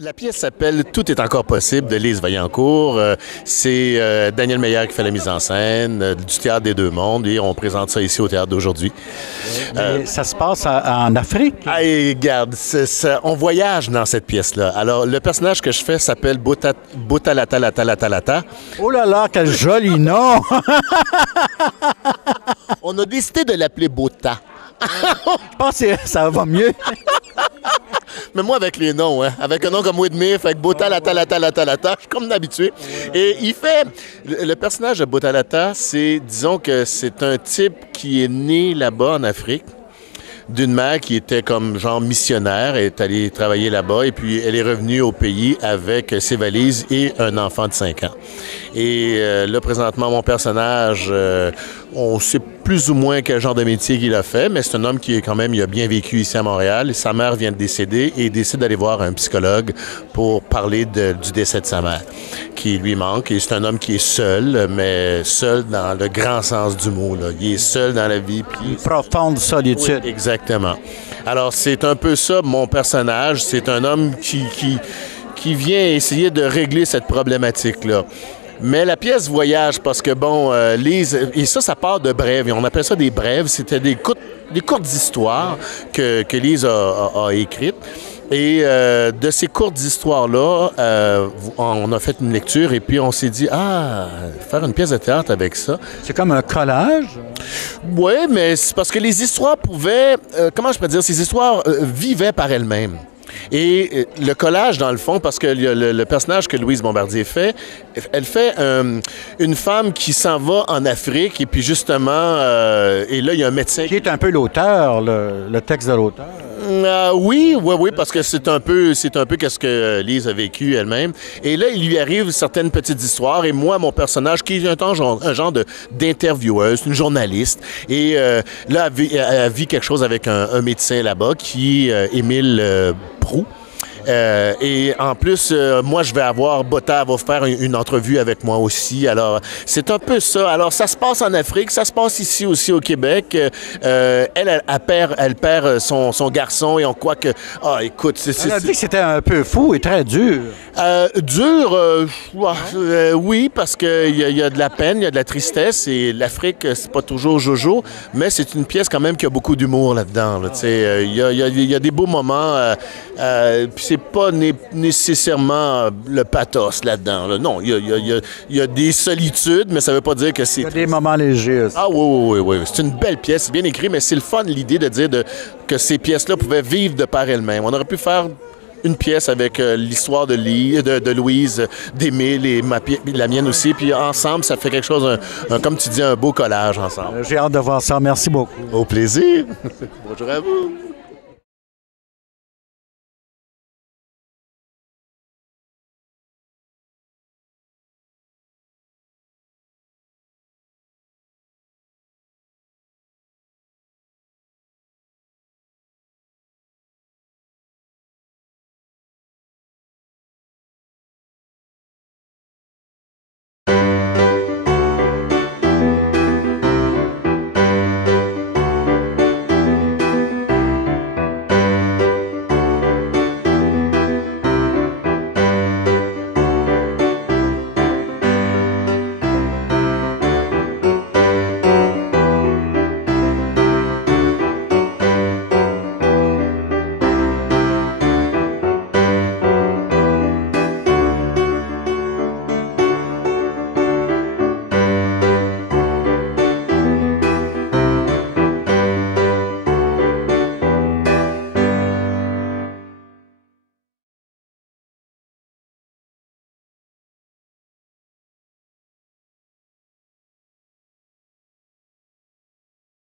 La pièce s'appelle Tout est encore possible de Lise Vaillancourt. C'est Daniel Meyer qui fait la mise en scène du Théâtre des Deux Mondes et on présente ça ici au Théâtre d'aujourd'hui. Ça se passe en Afrique. Ah, et regarde, on voyage dans cette pièce-là. Alors, le personnage que je fais s'appelle Botalata Lata Lata Lata. Oh là là, quel joli nom! On a décidé de l'appeler Bota. Je pense que ça va mieux. Mais moi, avec les noms, hein, avec un nom comme Whitmere, avec Botalata Lata Lata Lata, je suis comme d'habitué. Et il fait... Le personnage de Botalata, disons que c'est un type qui est né là-bas en Afrique, d'une mère qui était comme genre missionnaire, elle est allée travailler là-bas et puis elle est revenue au pays avec ses valises et un enfant de 5 ans. Et là, présentement, mon personnage, on sait plus ou moins quel genre de métier qu'il a fait, mais c'est un homme qui est quand même, il a bien vécu ici à Montréal. Sa mère vient de décéder et il décide d'aller voir un psychologue pour parler du décès de sa mère, qui lui manque. Et c'est un homme qui est seul, mais seul dans le grand sens du mot, là. Il est seul dans la vie. Puis... Une profonde solitude. Oui, exactement. Alors, c'est un peu ça, mon personnage. C'est un homme qui vient essayer de régler cette problématique-là. Mais la pièce voyage parce que, bon, Lise... Et ça part de brèves. Et on appelle ça des brèves. C'était des courtes histoires que Lise a écrites. Et de ces courtes histoires-là, on a fait une lecture et puis on s'est dit, faire une pièce de théâtre avec ça. C'est comme un collage? Oui, mais c'est parce que les histoires pouvaient... comment je peux dire? Ces histoires vivaient par elles-mêmes. Et le collage, dans le fond, parce que le personnage que Louise Bombardier fait, elle fait une femme qui s'en va en Afrique et puis justement, et là, il y a un médecin... Qui est un peu l'auteur, le texte de l'auteur. Oui, parce que c'est un peu qu'est-ce que Lise a vécu elle-même. Et là, il lui arrive certaines petites histoires. Et moi, mon personnage, qui est un genre d'intervieweuse, une journaliste. Et là, elle vit quelque chose avec un médecin là-bas, qui est Émile Proulx. Et en plus, moi, je vais avoir Bota va faire une entrevue avec moi aussi. Alors, c'est un peu ça. Alors, ça se passe en Afrique, ça se passe ici aussi au Québec. Elle perd son garçon et on croit que... écoute... Elle a dit que c'était un peu fou et très dur. Oui, parce qu'il y a de la peine, il y a de la tristesse et l'Afrique, c'est pas toujours jojo, mais c'est une pièce quand même qui a beaucoup d'humour là-dedans. Là, il y a des beaux moments, puis c'est pas nécessairement le pathos là-dedans. Là. Non, il y a des solitudes, mais ça veut pas dire que c'est... Il y a des moments légers aussi. Ah oui. C'est une belle pièce, c'est bien écrit, mais c'est le fun, l'idée de dire que ces pièces-là pouvaient vivre de par elles-mêmes. On aurait pu faire une pièce avec l'histoire de Louise, d'Émile et la mienne aussi. Puis ensemble, ça fait quelque chose, comme tu dis, un beau collage ensemble. J'ai hâte de voir ça. Merci beaucoup. Au plaisir. Bonjour à vous.